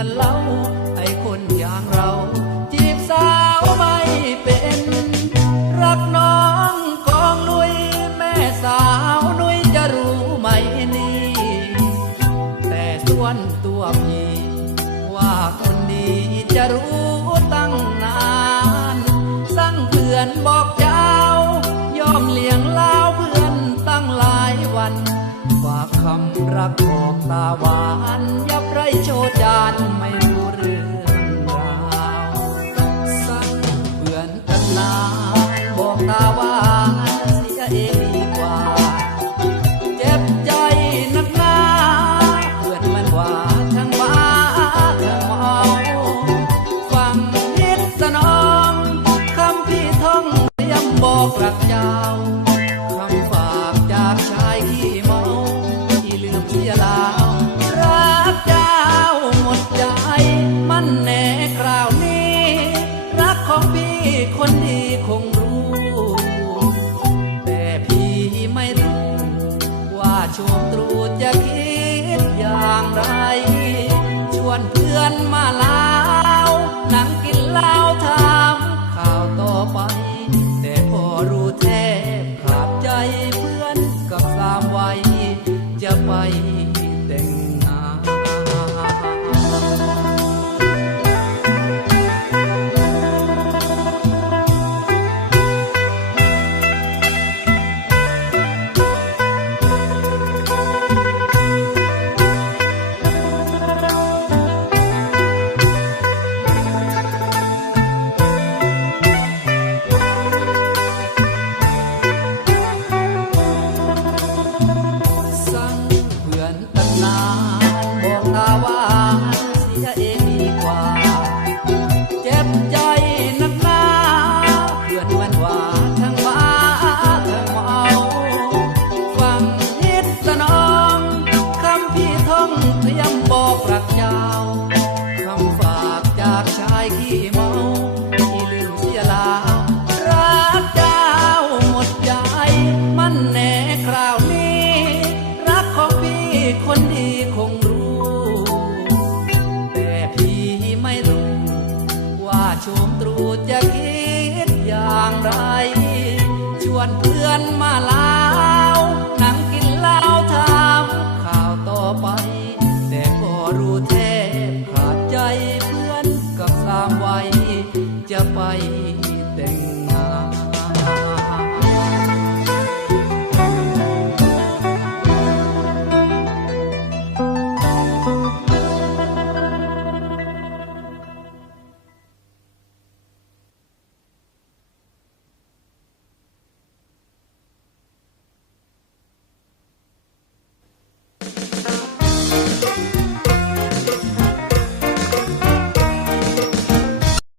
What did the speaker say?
มันเล่าให้คนอย่างเรา จีบสาวไม่เป็น รักน้องกองนุยแม่สาวนุยจะรู้ไหมนี่ แต่ส่วนตัวพี่ ว่าคนนี้จะรู้ตั้งนาน สั่งเพื่อนบอก คำรักบอกตาหวานยับไรโชว์จาน สามไว้จะไป ชายขี้เมาที่ลืมเสียลาวรักเจ้าหมดใจ มันแน่คราวนี้ รักของพี่คนดีคงรู้ แต่พี่ไม่รู้ ว่าช่วงตรูจะคิดอย่างไร ชวนเพื่อนมาลา te apaí